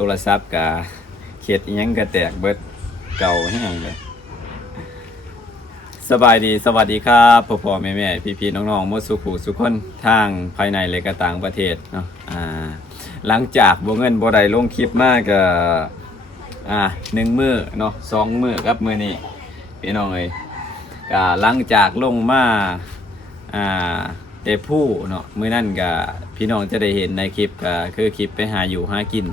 โทรศัพท์กะเขียดอิหยังกะแตกเบิดเก่าแห้งเลยสบายดีสวัสดีครับพ่อแม่พี่น้องๆหมดสุขุสุขคนทางภายในและก็ต่างประเทศเนาะหลังจากบ่เงินบ่ได้ลงคลิปมากก็1 มื้อเนาะ2 มื้อครับมื้อนี้พี่น้องเอ้ยก็หลังจากลงมาแต่ผู้เนาะมื้อนั้นก็พี่น้องจะได้เห็นในคลิปก็คือคลิปไปหาอยู่หากิน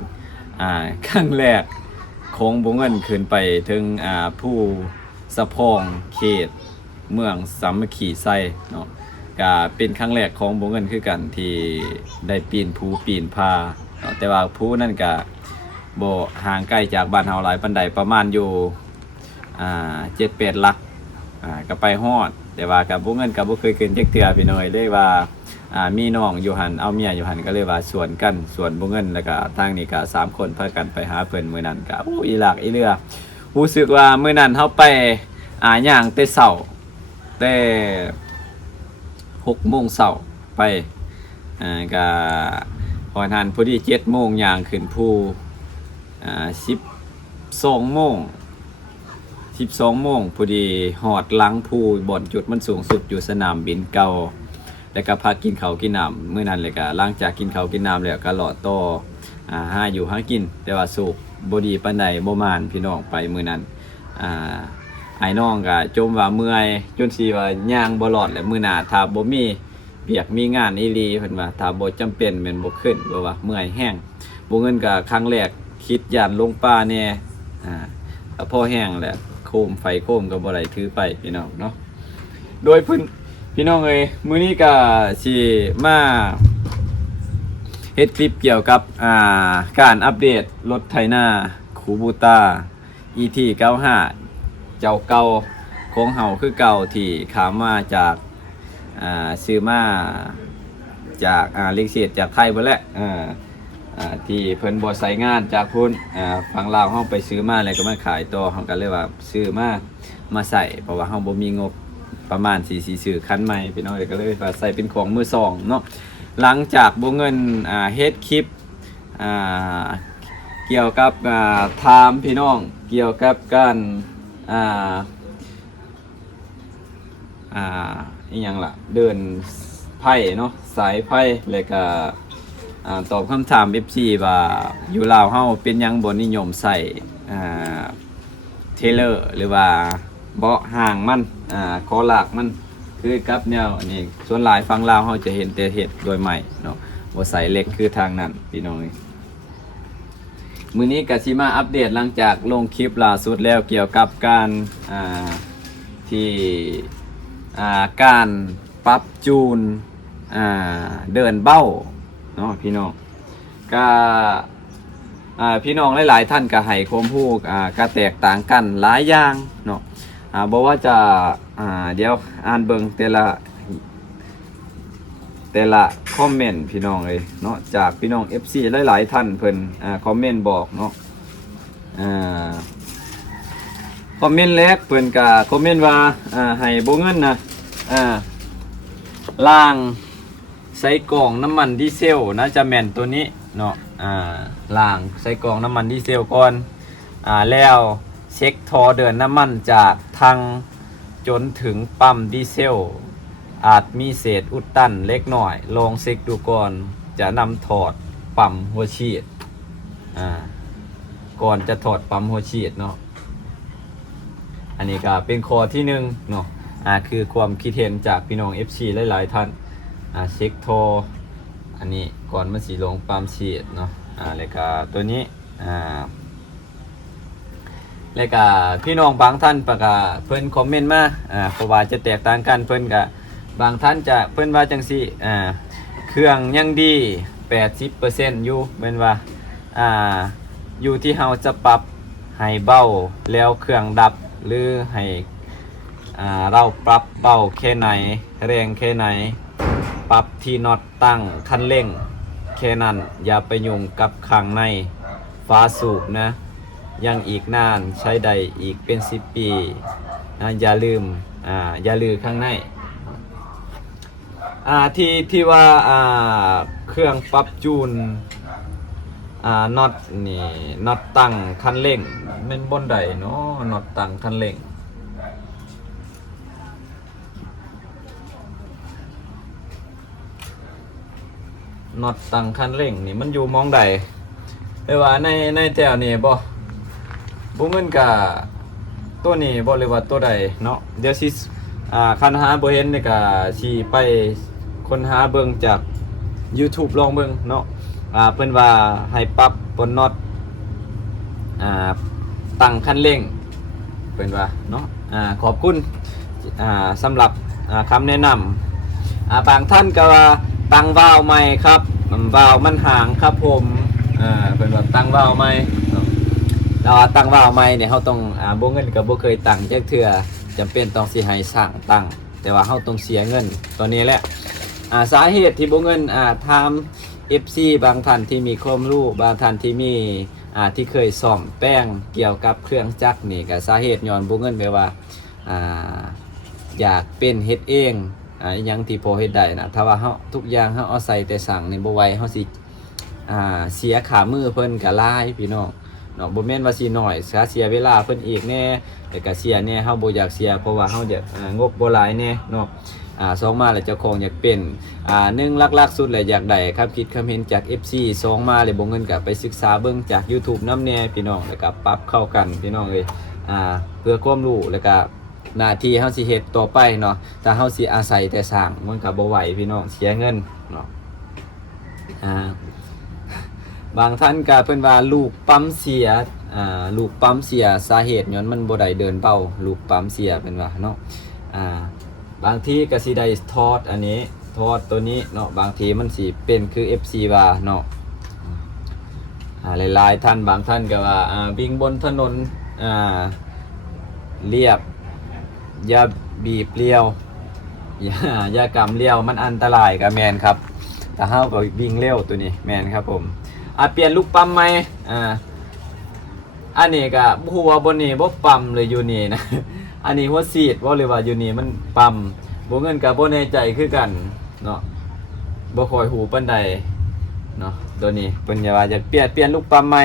ครั้งแรกของบ่เงินขึ้นไปถึงผู้สะพองเขตเมืองสามัคคีไซเนาะก็เป็นครั้งแรกของบ่เงินคือกันที่ได้ปีนภูปีนผาเนาะแต่ว่าภูนั่นก็บ่ห่างไกลจากบ้านเฮาหลายปานใดประมาณอยู่7-8 ลักก็ไปฮอดแต่ว่ากับบ่เงินก็บ่เคยขึ้นจักเทื่อพี่น้อยเลยว่ามีน้องอยู่หั่นเอาเมียอยู่หั่นก็เลยว่าสวนกันสวนบ่เงินแล้วก็ทางนี้ก็3 คนพากันไปหาเพิ่นมื้อนั้นก็อีหลากอีเรือรู้สึกว่ามื้อนั้นเฮาไปย่างแต่เช้าแต่6 โมงเช้าไปก็พอทันพอดี7 โมงย่างขึ้นภู12 โมงพอดีหอดหลังภูบ่อนจุดมันสูงสุดอยู่สนามบินเก่าแล้วก็พักกินข้าวกินน้ำมื้อนั้นเลยก็หลังจากกินข้าวกินน้ำแล้วก็เลาะต่อหาอยู่หากินแต่ว่าสุกบ่ดีปานใดบ่มานพี่น้องไปมื้อนั้นไอ้น้องก็จมว่าเมื่อยจนสิว่าย่างบ่รอดแล้วมื้อหน้าถ้าบ่มีเวียกมีงานอีหลีเพิ่นว่าถ้าบ่จำเป็นแม่นบ่ขึ้นบ่ว่าเมื่อยแห้งบ่เงินก็ครั้งแรกคิดย่านลงป่าแน่พอแห้งแหละโคมไฟโคมก็บ่ได้ถือไปพี่น้องเนาะโดยพี่น้องเอ้ยมื้อนี้ก็สิมาเฮ็ดคลิปเกี่ยวกับการอัปเดตรถไถนาคูบูต้า ET95 เจ้าเก่าของเฮาคือเก่าที่ขามมาจากซื้อมาจากเล็กเศษจากไทยเบิดแหละที่เพิ่นบ่ใช้งานจากพุ่นฝั่งลาวเฮาไปซื้อมาแล้วก็มาขายต่อเฮาก็เลยว่าซื้อมาใส่เพราะว่าเฮาบ่มีงบประมาณสิซื้อคันใหม่พี่น้องก็เลยว่าใส่เป็นของมือสองเนาะหลังจากบ่เงินเฮ็ดคลิปเกี่ยวกับถามพี่น้องเกี่ยวกับการอีหยังล่ะเดินไพ่เนาะสายไพ่แล้วก็ตอบคำถาม FC ว่าอยู่ลาวเฮาเป็นหยังบ่นิยมใส่เทเลอร์หรือว่าเบาะห่างมันคอหลากมันคือกับแนวนี่ส่วนหลายฝั่งลาวเฮาจะเห็นแต่เฮ็ดโดยใหม่เนาะบ่ใส่เหล็กคือทางนั้นพี่น้องมื้อนี้ก็สิมาอัปเดตหลังจากลงคลิปล่าสุดแล้วเกี่ยวกับการที่การปรับจูนเดินเบ้าเนาะพี่น้องก็พี่น้องหลายๆท่านก็ให้ความรู้ก็แตกต่างกันหลายอย่างเนาะบอกว่าจะเดี๋ยวอ่านเบิ่งแต่ละคอมเมนต์พี่น้องเลยเนาะจากพี่น้อง FC หลายๆท่านเพิ่นคอมเมนต์บอกเนาะคอมเมนต์แรกเพิ่นก็คอมเมนต์ว่าให้บ่เงินนะล้างใส่กล่องน้ำมันดีเซลน่าจะแม่นตัวนี้เนาะล้างใส่กล่องน้ำมันดีเซลก่อนแล้วเช็คท่อเดินน้ำมันจากถังจนถึงปั๊มดีเซลอาจมีเศษอุดตันเล็กน้อยลองเช็คดูก่อนจะนำถอดปั๊มหัวฉีดก่อนจะถอดปั๊มหัวฉีดเนาะอันนี้ก็เป็นข้อที่1เนาะคือความคิดเห็นจากพี่น้อง FC หลายๆท่านเช็คท่ออันนี้ก่อนมันสิลงปั๊มฉีดเนาะแล้วก็ตัวนี้แล้วก็พี่น้องบางท่านประกาเพิ่นคอมเมนต์มาเพราะว่าจะแตกต่างกันเพิ่นก็บางท่านจะเพิ่นว่าจังซี่เครื่องยังดี 80% อยู่แม่นว่าอยู่ที่เฮาจะปรับให้เบาแล้วเครื่องดับหรือให้เราปรับเบาแค่ไหนแรงแค่ไหนปรับที่น็อตตั้งคันเร่งแค่นั้นอย่าไปยุ่งกับข้างในฝาสูบนะยังอีกนานใช้ได้อีกเป็น10 ปีนะอย่าลืมข้างในที่ว่าเครื่องปรับจูน น็อตนี่น็อตตั้งคันเร่งแม่นบนใดเนาะน็อตตั้งคันเร่งน็อตตั้งคันเร่งนี่มันอยู่มองใดเรียกว่าในแถวนี่บ่เงินกะตัวนี้บ่หรือว่าตัวใดเนาะเดี๋ยวสิคันหาบ่เห็นนี่ก็สิไปค้นหาเบิ่งจาก YouTube ลองเบิ่งเนาะเพิ่นว่าให้ปรับบนน็อตตั้งคันเร่งเพิ่นว่าเนาะขอบคุณสำหรับคำแนะนำบางท่านก็ว่าตั้งวาล์วใหม่ครับวาล์วมันห่างครับผมเพิ่นว่าตั้งวาล์วใหม่แต่ว่าตั้งวาล์วใหม่เนี่ยเฮาต้องบ่เงินก็บ่เคยตั้งจักเทื่อจำเป็นต้องสิให้สร้างตั้งแต่ว่าเฮาต้องเสียเงินตัวนี้แหละสาเหตุที่บ่เงินถาม FC บางท่านที่มีความรู้บางท่านที่มีที่เคยซ่อมแป้งเกี่ยวกับเครื่องจักรนี่ก็สาเหตุย้อนบ่เงินแปลว่าอยากเป็นเฮ็ดเองอหยังที่พอเฮ็ดได้นะถ้าว่าเฮาทุกอย่างเฮาเอาใส่แต่สั่งนี่บ่ไหวเฮาสิเสียขามือเพิ่นก็หลายพี่น้องเนาะบ่แม่นว่าสิน้อยเสียเวลาเพิ่นอีกแน่แต่ก็เสียแน่เฮาบ่อยากเสียเพราะว่าเฮาอยากงบบ่หลายแน่เนาะสองมาแล้วเจ้าของอยากเป็นหนึ่งหลักๆสุดเลยอยากได้ครับคิดคำเห็นจาก FC สองมาเลยบ่เงินก็ไปศึกษาเบิ่งจาก YouTube นำแน่พี่น้องแล้วก็ปรับเข้ากันพี่น้องเอ้ยเพื่อความรู้แล้วก็หน้าที่เฮาสิเฮ็ดต่อไปเนาะถ้าเฮาสิอาศัยแต่สร้างมันก็บ่ไหวพี่น้องเสียเงินเนาะบางท่านก็เพิ่นว่าลูกปั๊มเสียลูกปั๊มเสียสาเหตุย้อนมันบ่ได้เดินเบาลูกปั๊มเสียเพิ่นว่าเนาะบางทีก็สิได้ทอดอันนี้ทอดตัวนี้เนาะบางทีมันสิเป็นคือ FC ว่าเนาะหลายๆท่านบางท่านก็ว่าวิ่งบนถนนเรียบอย่าบีบเลี้ยวอย่ากำเลี้ยวมันอันตรายก็แม่นครับแต่เฮาก็วิ่งเร็วตัวนี้แม่นครับผมเปลี่ยนลูกปั๊มใหม่อันนี้ก็บ่ฮู้ว่าบนนี้บ่ปั๊มเลยอยู่นี่นะอันนี้หัวซีดบ่หรือว่าอยู่นี่มันปั๊มบ่เงินก็บ่แน่ใจคือกันเนาะบ่ค่อยฮู้ปานใดเนาะตัวนี้เพิ่นว่าจะเปลี่ยนลูกปั๊มใหม่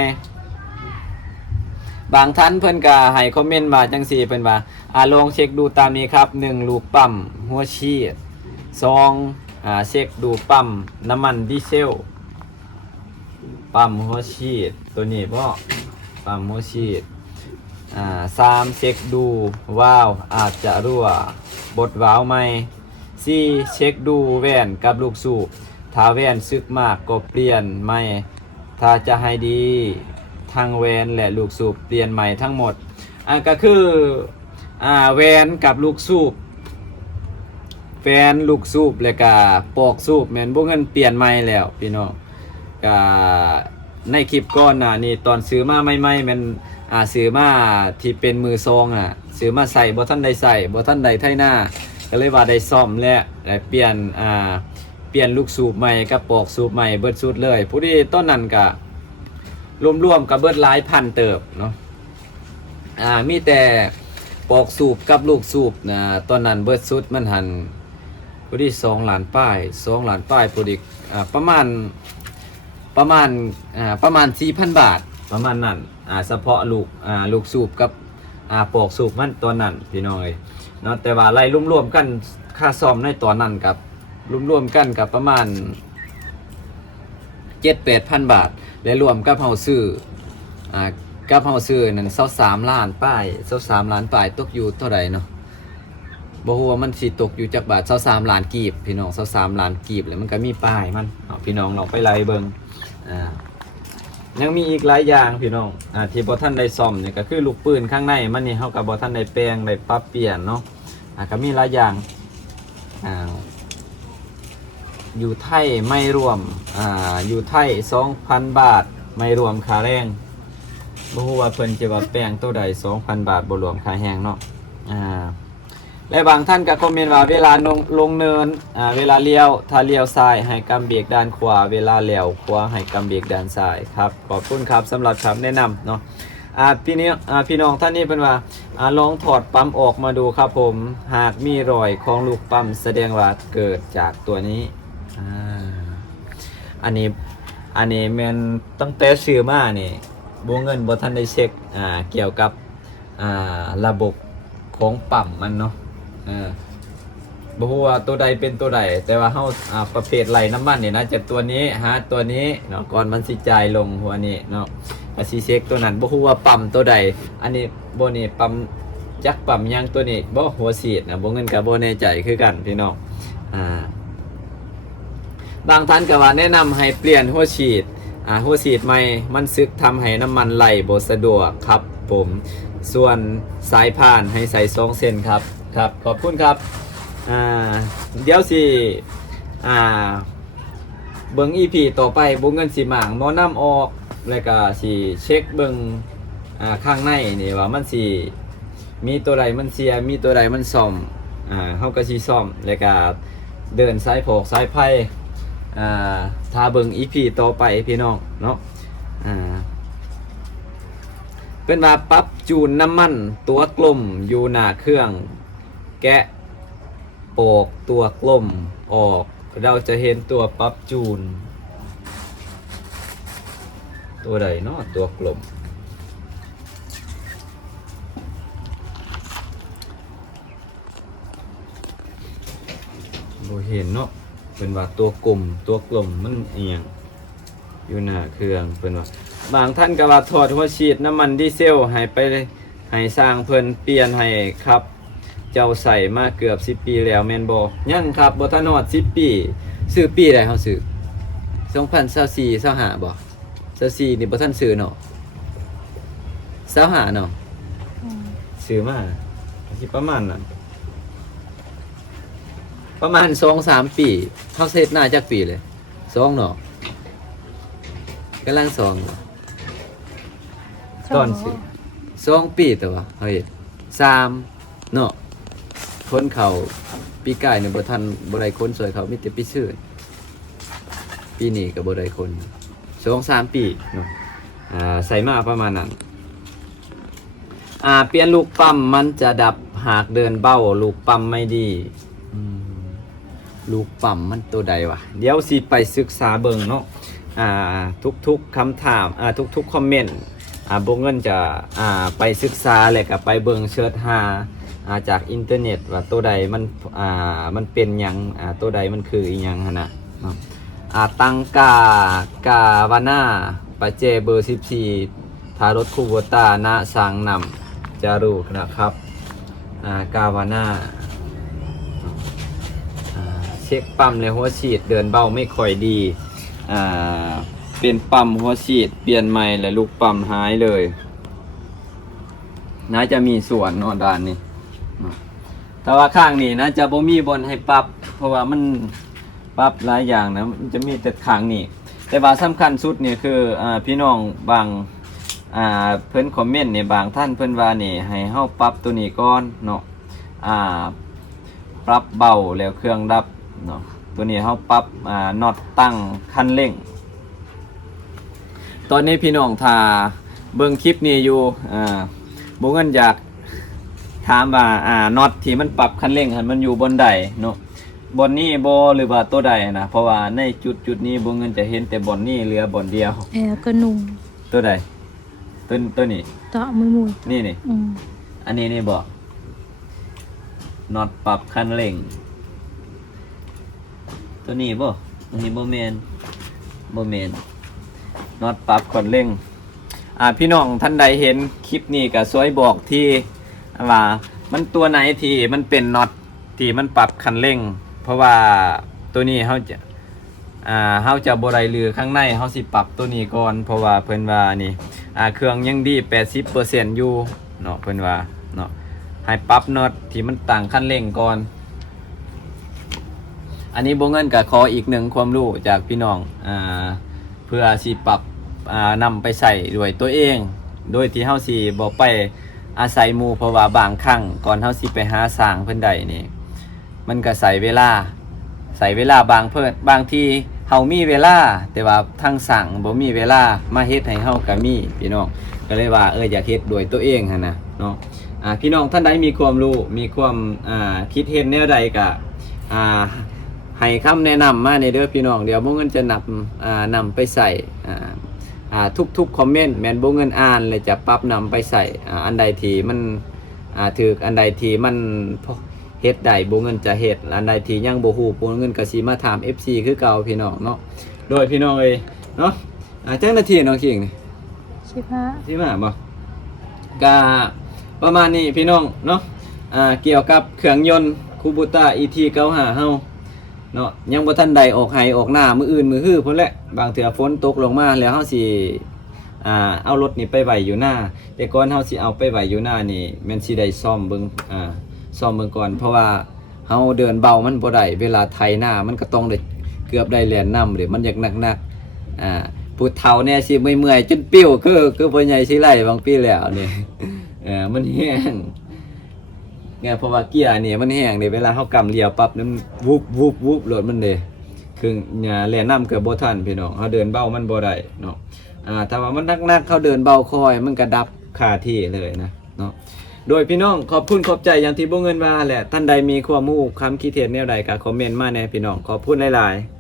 บางท่านเพิ่นก็ให้คอมเมนต์มาจังซี่เพิ่นว่าลองเช็คดูตามนี้ครับ1ลูกปั๊มหัวฉีด2เช็คดูปั๊มน้ำมันดีเซลปั๊มหัวฉีดตัวนี้บ่ปั๊มหัวฉีด3เช็คดูวาล์วอาจจะรั่วบดวาล์วใหม่4เช็คดูแว่นกับลูกสูบถ้าแว่นซึกมากก็เปลี่ยนใหม่ถ้าจะให้ดีทั้งแว่นและลูกสูบเปลี่ยนใหม่ทั้งหมดก็คือแว่นกับลูกสูบแฟนลูกสูบแล้วก็ปอกสูบแม่นบ่เงินเปลี่ยนใหม่แล้วพี่น้องก็ในคลิปก่อนนี่ตอนซื้อมาใหม่ๆมันซื้อมาที่เป็นมือซองซื้อมาใส่บ่ทันได้ใส่บ่ทันได้ไถหน้าก็เลยว่าได้ซ่อมและเปลี่ยนลูกสูบใหม่กับปอกสูบใหม่เบิดสุดเลยผู้ที่ต้นนั้นก็รวมๆกับเบิดหลายพันเติบเนาะมีแต่ปอกสูบกับลูกสูบตอนนั้นเบิดสุดมันหันผู้ที่2 ล้านป้ายผู้ที่ประมาณ 4,000 บาทประมาณนั้นเฉพาะลูกสูบกับปอกสูบมันตัวนั้นพี่น้องเอ้ยเนาะแต่ว่าไล่รวมๆกันค่าซ่อมในตอนนั้นกับรวมๆกันกับประมาณ 7-8,000 บาทและรวมกับเฮาซื้อนั่น23 ล้านป้าย23 ล้านป้ายตกอยู่เท่าใดเนาะบ่ฮู้ว่ามันสิตกอยู่จักบาท23 ล้านกีบพี่น้อง23 ล้านกีบแล้วมันก็มีป้ายมันพี่น้องลองไปไล่เบิ่งยังมีอีกหลายอย่างพี่น้องที่บ่ทันได้ซ่อมนี่ก็คือลูกปืนข้างในมันนี่เฮาก็บ่ทันได้แปลงได้ปรับเปลี่ยนเนาะก็มีหลายอย่างอยู่ไทยไม่รวมอยู่ไทย 2,000 บาทไม่รวมค่าแรงบ่ฮู้ว่าเพิ่นสิว่าแปลงตัวใด 2,000 บาทบ่รวมค่าแรงเนาะและบางท่านก็คอมเมนต์ว่าเวลาลงเนินเวลาเลี้ยวถ้าเลี้ยวซ้ายให้กำเบรกด้านขวาเวลาเลี้ยวขวาให้กำเบรกด้านซ้ายครับขอบคุณครับสำหรับคำแนะนำเนาะพี่น้องท่านนี้เป็นว่าลองถอดปั๊มออกมาดูครับผมหากมีรอยของลูกปั๊มแสดงว่าเกิดจากตัวนี้อันนี้ อันนี้แม่นตั้งแต่ซื้อมานี่บ่เงินบ่ทันได้เช็คเกี่ยวกับระบบของปั๊มมันเนาะบ่ฮู้ว่าตัวใดเป็นตัวใดแต่ว่าเฮาประเภทไหลน้ำมันนี่นะจะตัวนี้หาตัวนี้เนาะก่อนมันสิจ่ายลงหัวนี้เนาะก็สิเช็คตัวนั้นบ่ฮู้ว่าปั๊มตัวใดอันนี้บ่นี่ปั๊มจักปั๊มหยังตัวนี้บ่หัวฉีดนะบ่เงินก็บ่แน่ใจคือกันพี่น้องบางท่านก็ว่าแนะนำให้เปลี่ยนหัวฉีดหัวฉีดใหม่มันซึกทำให้น้ำมันไหลบ่สะดวกครับผมส่วนสายพานให้ใส่2เส้นครับครับขอบคุณครับเดี๋ยวสิเบิ่ง EP ต่อไปบ่เงินสิหมางหมอน้ำออกแล้วก็สิเช็คเบิ่งข้างในนี่ว่ามันสิมีตัวใดมันเสียมีตัวใดมันซ่อมเฮาก็สิซ่อมแล้วก็เดินสายโผกสายไผ่ถ้าเบิ่ง EP ต่อไปพี่น้องเนาะเป็นว่าปรับจูนน้ำมันตัวกลมอยู่หน้าเครื่องแกะโปกตัวกลมออกเราจะเห็นตัวปรับจูนตัวใดเนาะตัวกลมบ่เห็นเนาะเป็นว่าตัวกลมตัวกลมมันเอียงอยู่หน้าเครื่องเป็นว่าบางท่านก็ว่าถอดหัวฉีดน้ำมันดีเซลให้ไปให้สร้างเพิ่นเปลี่ยนให้ครับเจ้าใส่มาเกือบ10 ปีแล้วแม่นบ่ยังครับบ่ทันฮอด10 ปีซื้อปีใดเฮาซื้อ2024 25บ่24นี่บ่ทันซื้อเนาะ25เนาะซื้อมาสิประมาณนั้นประมาณ 2-3 ปีเฮาเสร็จหน้าจักปีเลย2เนาะกำลัง2ตอนสิ2 ปีแต่ว่าเฮ้ย3เนาะคนเขาปีกายเนี่ยบ่ทันบ่ได้คนสวยเขามีแต่ปีซื่อปีนี้ก็บ่ได้คน 2-3 ปีเนาะใส่มาประมาณนั้นเปลี่ยนลูกปั๊มมันจะดับหากเดินเบ้าลูกปั๊มไม่ดีลูกปั๊มมันตัวใดวะเดี๋ยวสิไปศึกษาเบิ่งเนาะทุกๆคำถามทุกๆคอมเมนต์บ่เงินจะไปศึกษาแล้วก็ไปเบิ่งเสิร์ชหาจากอินเทอร์เน็ตว่าตัวใดมันเป็นหยังตัวใดมันคืออีหยังหั่นน่ะตังกาวาน่าปาเจเบอร์14ทารถคูโบตานะสังนำจารุนะครับกาวาน่าเช็คปั๊มเลยหัวฉีดเดินเบาไม่ค่อยดีเป็นปั๊มหัวฉีดเปลี่ยนใหม่และลูกปั๊มหายเลยน่าจะมีส่วนนอนด้านนี้แต่ว่าข้างนี้นะจะบ่มีบนให้ปรับเพราะว่ามันปรับหลายอย่างนะมันจะมีแต่ข้างนี้แต่ว่าสำคัญสุดเนี่ยคือพี่น้องบางเพิ่นคอมเมนต์เนี่ยบางท่านเพิ่นว่านี่ให้เฮาปรับตัวนี้ก่อนเนาะปรับเบาแล้วเครื่องดับเนาะตัวนี้เฮาปรับน็อตตั้งคันเร่งตอนนี้พี่น้องถ้าเบิ่งคลิปนี้อยู่บ่เงินอยากถามว่าน็อตที่มันปรับคันเร่งหันมันอยู่บนใดเนาะบนนี้บ่หรือว่าตัวใดนะเพราะว่าในจุดนี้บ่เงินจะเห็นแต่บนนี้เหลือบนเดียวกระนุ่งตัวใดตัวนี้ต่อมือนี่อันนี้นี่บ่น็อตปรับคันเร่งตัวนี้บ่อันนี้บ่แม่นน็อตปรับคันเร่งพี่น้องท่านใดเห็นคลิปนี้ก็ช่วยบอกที่ว่ามันตัวไหนที่มันเป็นน็อตที่มันปรับคันเร่งเพราะว่าตัวนี้เฮาจะบ่ได้ลือข้างในเฮาสิปรับตัวนี้ก่อนเพราะว่าเพิ่นว่านี่เครื่องยังดี 80% อยู่เนาะเพิ่นว่าเนาะให้ปรับน็อตที่มันต่างคันเร่งก่อนอันนี้บ่เงินก็ขออีกหนึ่งความรู้จากพี่น้องเพื่อสิปรับนำไปใส่ด้วยตัวเองโดยที่เฮาสิบ่ไปอาศัยหมู่เพราะว่าบางครั้งก่อนเฮาสิไปหาสร้างเพิ่นได้นี่มันก็ใส่เวลาบางทีเฮามีเวลาแต่ว่าทางสร้างบ่มีเวลามาเฮ็ดให้เฮาก็มีพี่น้องก็เลยว่าอยากเฮ็ดด้วยตัวเองหั่นน่ะเนาะพี่น้องท่านใดมีความรู้มีความคิดเห็นแนวใดก็ ให้คำแนะนำมาในเด้อพี่น้องเดี๋ยวบ่เงินจะนำไปใส่ทุกคอมเมนต์แม่นบ่เงินอ่านเลยจะปรับนำไปใส่อันใดที่มันถูกอันใดที่มันเฮ็ดได้บ่เงินจะเฮ็ดอันใดที่ยังบ่ฮู้บ่เงินก็สิมาถาม FC คือเก่าพี่น้องเนาะโดยพี่น้องเอ้ยเนาะจักนาทีน้องคิงนี่15บ่ก็ประมาณนี้พี่น้องเนาะเกี่ยวกับเครื่องยนต์คูบูต้า ET95 เฮาเนาะยังบ่ทันใดออกไห้ออกหน้ามื้ออื่นมื้อฮื้อพุ่นแหละบางเทื่อฝนตกลงมาแล้วเฮาสิเอารถนี่ไปไว้อยู่หน้าแต่ก่อนเฮาสิเอาไปไว้อยู่หน้านี่แม่นสิได้ซ่อมเบิ่งซ่อมเบิ่งก่อนเพราะว่าเฮาเดินเบามันบ่ได้เวลาไถหน้ามันก็ต้องได้เกือบได้แล่นน้ำเลยมันอยากหนักๆผู้เฒ่าเนี่ยสิเมื่อยๆจนปิ้วคือพ่อใหญ่สิไล่บางปีแล้วนี่มันแห้งเนี่ยเพราะว่าเกียร์นี่มันแห้งเด้เวลาเฮากำเลี้ยวปั๊บนั้นวุบรถมันเด้คือแล่นน้ำเกือบบ่ทันพี่น้องเฮาเดินเบามันบ่ได้เนาะถ้าว่ามันหนักๆเขาเดินเบาคอยมันก็ดับคาที่เลยนะเนาะโดยพี่น้องขอบคุณขอบใจอย่างที่บ่เงินว่าแหละท่านใดมีความรู้คำคิดเห็นแนวใดก็คอมเมนต์มาแน่พี่น้องขอบคุณหลายๆ